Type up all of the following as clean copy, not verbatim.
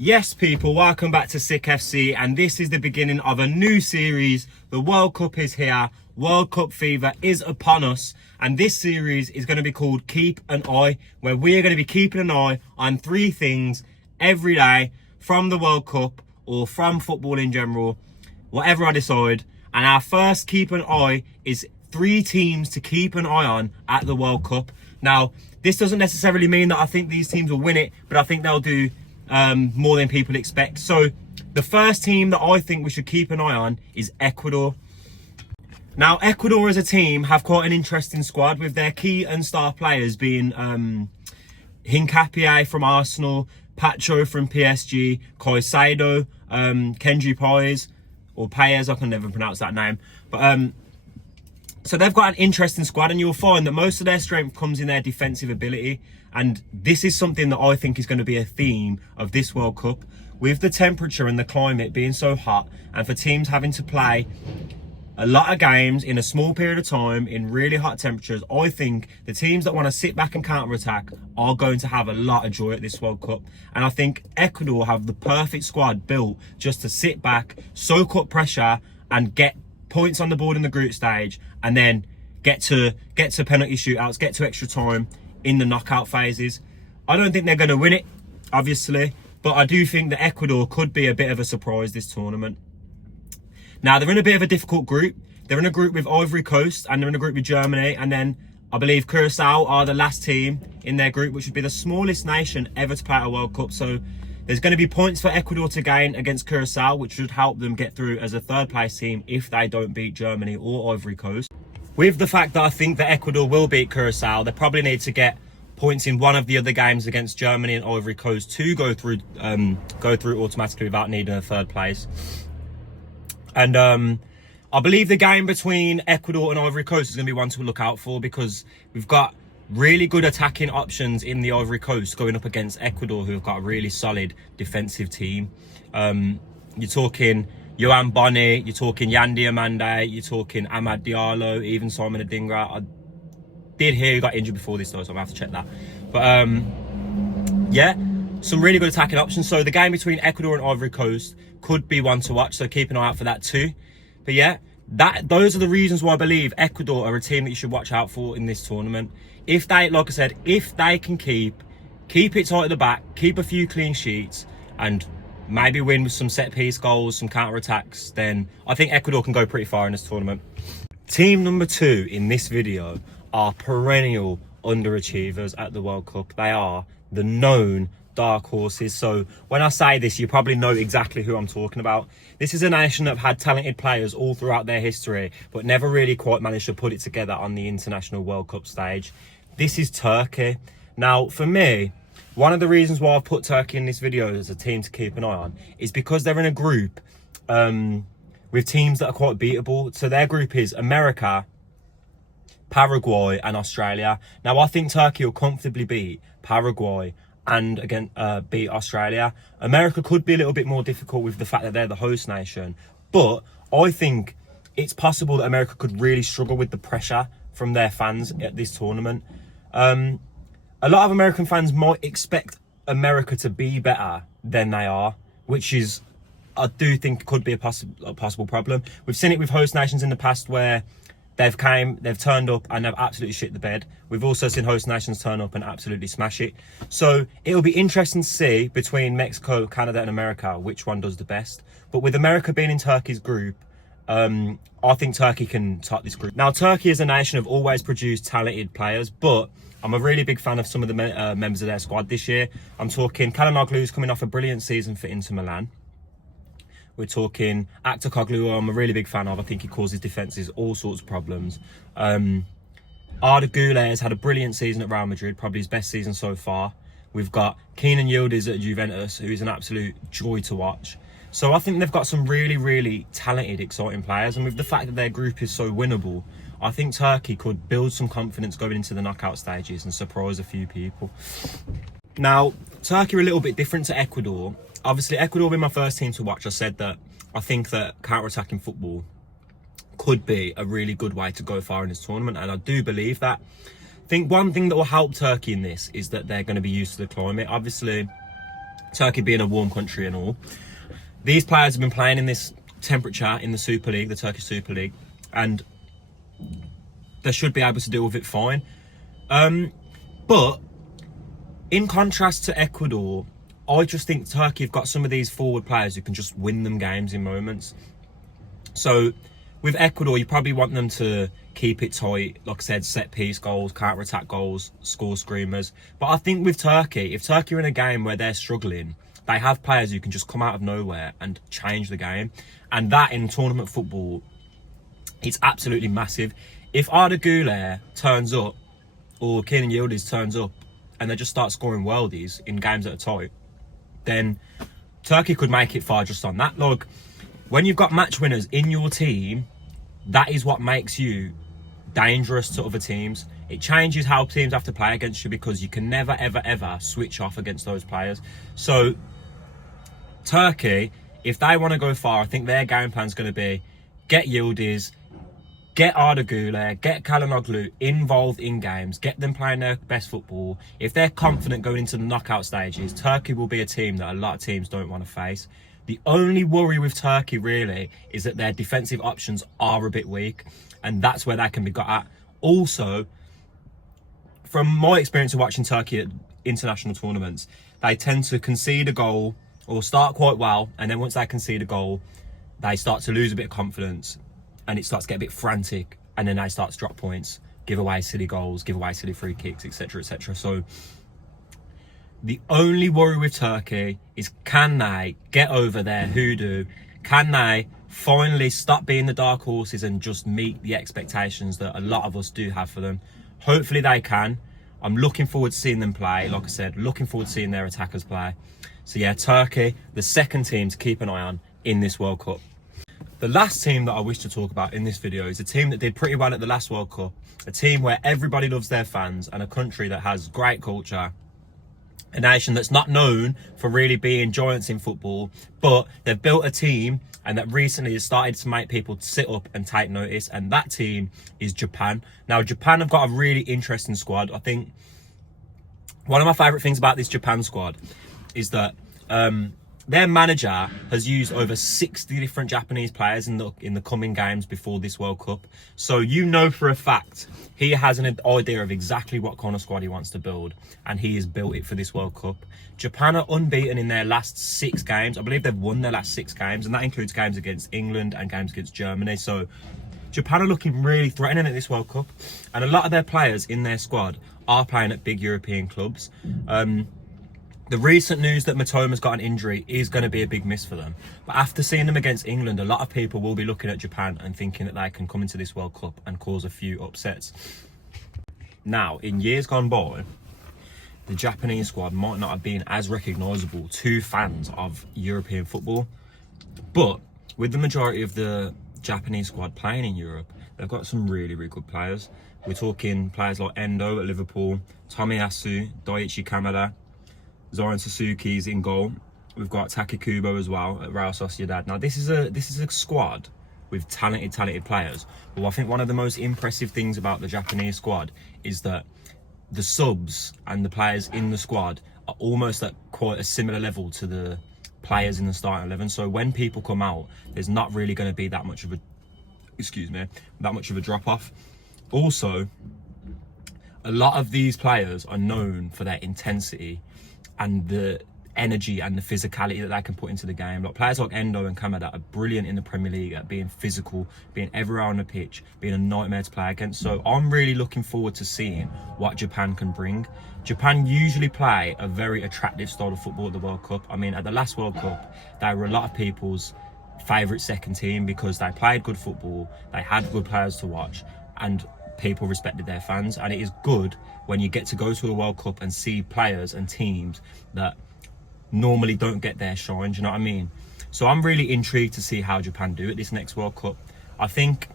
Yes, people, welcome back to Sick FC, and this is the beginning of a new series. The World Cup is here. World Cup fever is upon us, and this series is going to be called Keep an Eye, where we are going to be keeping an eye on 3 things every day from the World Cup or from football in general, whatever I decide. And our first Keep an Eye is 3 teams to keep an eye on at the World Cup. Now, this doesn't necessarily mean that I think these teams will win it, but I think they'll do more than people expect. So the first team that I think we should keep an eye on is Ecuador. Now, Ecuador as a team have quite an interesting squad, with their key and star players being Hincapié from Arsenal, Pacho from PSG, Caicedo, Kendry Páez, or Páez, I can never pronounce that name. But so they've got an interesting squad, and you'll find that most of their strength comes in their defensive ability. And this is something that I think is going to be a theme of this World Cup. With the temperature and the climate being so hot, and for teams having to play a lot of games in a small period of time in really hot temperatures, I think the teams that want to sit back and counter-attack are going to have a lot of joy at this World Cup. And I think Ecuador have the perfect squad built just to sit back, soak up pressure, and get points on the board in the group stage, and then get to penalty shootouts, get to extra time in the knockout phases. I don't think they're going to win it, obviously, but I do think that Ecuador could be a bit of a surprise this tournament. Now, they're in a bit of a difficult group. They're in a group with Ivory Coast, and they're in a group with Germany, and then I believe Curacao are the last team in their group, which would be the smallest nation ever to play at a World Cup. So there's going to be points for Ecuador to gain against Curacao, which should help them get through as a third place team if they don't beat Germany or Ivory Coast. With the fact that I think that Ecuador will beat Curacao, they probably need to get points in one of the other games against Germany and Ivory Coast to go through automatically without needing a third place. And I believe the game between Ecuador and Ivory Coast is going to be one to look out for, because we've got really good attacking options in the Ivory Coast going up against Ecuador, who have got a really solid defensive team. You're talking Yohan Boni, you're talking Yandi Amande, you're talking Amad Diallo, even Simon Adingra. I did hear he got injured before this though, so I'm going to have to check that. But yeah, some really good attacking options. So the game between Ecuador and Ivory Coast could be one to watch, so keep an eye out for that too. But yeah, those are the reasons why I believe Ecuador are a team that you should watch out for in this tournament. If they, like I said, if they can keep it tight at the back, keep a few clean sheets, and maybe win with some set-piece goals, some counter-attacks, then I think Ecuador can go pretty far in this tournament. Team number 2 in this video are perennial underachievers at the World Cup. They are the known dark horses. So when I say this, you probably know exactly who I'm talking about. This is a nation that have had talented players all throughout their history, but never really quite managed to put it together on the international World Cup stage. This is Turkey. Now, for me, one of the reasons why I've put Turkey in this video as a team to keep an eye on is because they're in a group with teams that are quite beatable. So their group is America, Paraguay and Australia. Now, I think Turkey will comfortably beat Paraguay and again beat Australia. America could be a little bit more difficult with the fact that they're the host nation, but I think it's possible that America could really struggle with the pressure from their fans at this tournament. A lot of American fans might expect America to be better than they are, which is, I do think, could be a possible problem. We've seen it with host nations in the past where they've turned up and they've absolutely shit the bed. We've also seen host nations turn up and absolutely smash it. So it'll be interesting to see between Mexico, Canada and America which one does the best. But with America being in Turkey's group, I think Turkey can top this group. Now, Turkey as a nation have always produced talented players, but I'm a really big fan of some of the members of their squad this year. I'm talking Calhanoglu's coming off a brilliant season for Inter Milan. We're talking Aktürkoğlu, I'm a really big fan of. I think he causes defences all sorts of problems. Arda Güler has had a brilliant season at Real Madrid, probably his best season so far. We've got Kenan Yildiz at Juventus, who is an absolute joy to watch. So I think they've got some really, really talented, exciting players. And with the fact that their group is so winnable, I think Turkey could build some confidence going into the knockout stages and surprise a few people. Now, Turkey are a little bit different to Ecuador. Obviously, Ecuador will be my first team to watch. I said that I think that counter-attacking football could be a really good way to go far in this tournament, and I do believe that. I think one thing that will help Turkey in this is that they're going to be used to the climate. Obviously, Turkey being a warm country and all. These players have been playing in this temperature in the Super League, the Turkish Super League, and they should be able to deal with it fine. But in contrast to Ecuador, I just think Turkey have got some of these forward players who can just win them games in moments. So with Ecuador, you probably want them to keep it tight, like I said, set piece goals, counter-attack goals, score screamers. But I think with Turkey, if Turkey are in a game where they're struggling, they have players who can just come out of nowhere and change the game. And that in tournament football, it's absolutely massive. If Arda Güler turns up, or Kenan Yildiz turns up, and they just start scoring worldies in games that are tight, then Turkey could make it far just on that. Like, when you've got match winners in your team, that is what makes you dangerous to other teams. It changes how teams have to play against you because you can never, ever, ever switch off against those players. So Turkey, if they want to go far, I think their game plan is going to be get Yildiz, get Arda Güler, get Çalhanoğlu involved in games, get them playing their best football. If they're confident going into the knockout stages, Turkey will be a team that a lot of teams don't want to face. The only worry with Turkey really is that their defensive options are a bit weak, and that's where they can be got at. Also, from my experience of watching Turkey at international tournaments, they tend to concede a goal or start quite well, and then once they concede a goal, they start to lose a bit of confidence and it starts to get a bit frantic, and then they start to drop points, give away silly goals, give away silly free kicks, etc, etc. So the only worry with Turkey is, can they get over their hoodoo? Can they finally stop being the dark horses and just meet the expectations that a lot of us do have for them? Hopefully they can. I'm looking forward to seeing them play. Like I said, looking forward to seeing their attackers play. So yeah, Turkey, the second team to keep an eye on in this World Cup. The last team that I wish to talk about in this video is a team that did pretty well at the last World Cup. A team where everybody loves their fans, and a country that has great culture. A nation that's not known for really being giants in football, but they've built a team and that recently has started to make people sit up and take notice, and that team is Japan. Now, Japan have got a really interesting squad. I think one of my favourite things about this Japan squad is that their manager has used over 60 different Japanese players in the coming games before this World Cup. So you know for a fact he has an idea of exactly what kind of squad he wants to build, and he has built it for this World Cup. Japan are unbeaten in their last 6 games. I believe they've won their last 6 games, and that includes games against England and games against Germany. So Japan are looking really threatening at this World Cup, and a lot of their players in their squad are playing at big European clubs. The recent news that Matoma's got an injury is going to be a big miss for them. But after seeing them against England, a lot of people will be looking at Japan and thinking that they can come into this World Cup and cause a few upsets. Now, in years gone by, the Japanese squad might not have been as recognisable to fans of European football. But with the majority of the Japanese squad playing in Europe, they've got some really, really good players. We're talking players like Endo at Liverpool, Tomiyasu, Daiichi Kamada, Zoran Suzuki's in goal. We've got Taki Kubo as well at Real Sociedad. Now this is a squad with talented players. But I think one of the most impressive things about the Japanese squad is that the subs and the players in the squad are almost at quite a similar level to the players in the starting 11. So when people come out, there's not really going to be that much of a drop off. Also, a lot of these players are known for their intensity and the energy and the physicality that they can put into the game. Like players like Endo and Kamada are brilliant in the Premier League at being physical, being everywhere on the pitch, being a nightmare to play against. So I'm really looking forward to seeing what Japan can bring. Japan usually play a very attractive style of football at the World Cup. I mean, at the last World Cup, they were a lot of people's favourite second team because they played good football, they had good players to watch, and people respected their fans. And it is good when you get to go to a World Cup and see players and teams that normally don't get their shine, do you know what I mean? So I'm really intrigued to see how Japan do at this next World Cup. I think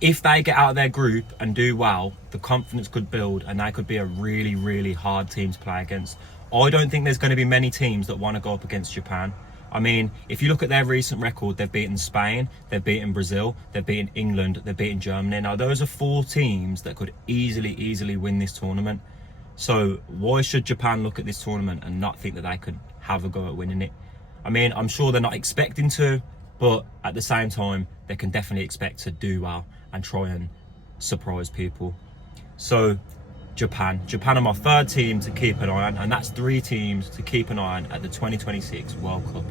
if they get out of their group and do well, the confidence could build and they could be a really, really hard team to play against. I don't think there's going to be many teams that want to go up against Japan. I mean, if you look at their recent record, they've beaten Spain, they've beaten Brazil, they've beaten England, they've beaten Germany. Now, those are 4 teams that could easily win this tournament. So why should Japan look at this tournament and not think that they could have a go at winning it? I mean, I'm sure they're not expecting to, but at the same time, they can definitely expect to do well and try and surprise people. So Japan are my third team to keep an eye on, and that's 3 teams to keep an eye on at the 2026 World Cup.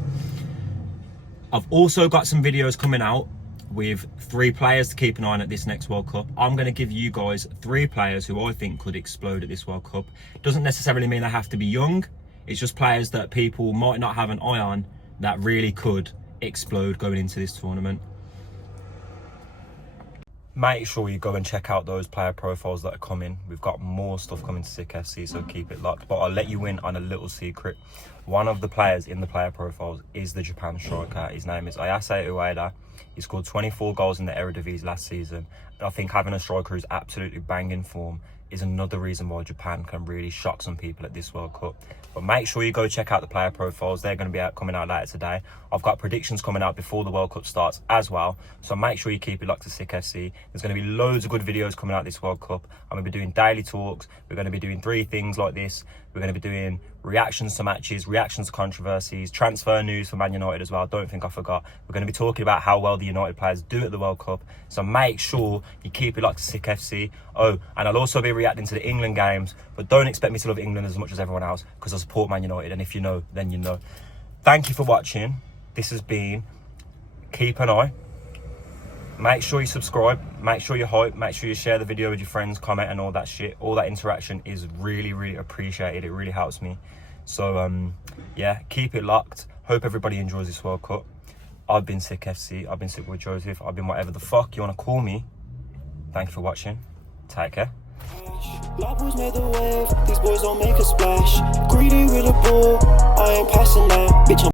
I've also got some videos coming out with 3 players to keep an eye on at this next World Cup. I'm going to give you guys 3 players who I think could explode at this World Cup. Doesn't necessarily mean they have to be young. It's just players that people might not have an eye on that really could explode going into this tournament. Make sure you go and check out those player profiles that are coming. We've got more stuff coming to Sick FC, so keep it locked. But I'll let you in on a little secret. One of the players in the player profiles is the Japan striker. His name is Ayase Ueda. He scored 24 goals in the Eredivisie last season. And I think having a striker who's absolutely banging form is another reason why Japan can really shock some people at this World Cup. But make sure you go check out the player profiles. They're going to be coming out later today. I've got predictions coming out before the World Cup starts as well. So make sure you keep it locked to Sick FC. There's going to be loads of good videos coming out this World Cup. I'm going to be doing daily talks. We're going to be doing 3 things like this. We're going to be doing reactions to matches, reactions to controversies, transfer news for Man United as well. Don't think I forgot. We're going to be talking about how well the United players do at the World Cup. So make sure you keep it locked to Sick FC. Oh, and I'll also be reacting to the England games. But don't expect me to love England as much as everyone else, because I support Man United. And if you know, then you know. Thank you for watching. This has been Keep an Eye. Make sure you subscribe, make sure you hype, make sure you share the video with your friends, comment and all that shit. All that interaction is really, really appreciated. It really helps me. So, yeah, keep it locked. Hope everybody enjoys this World Cup. I've been Sick FC. I've been Sick with Joseph. I've been whatever the fuck you want to call me. Thank you for watching. Take care. Black boys made the wave, these boys don't make a splash. Greedy with a ball, I ain't passing that. Bitch, I'm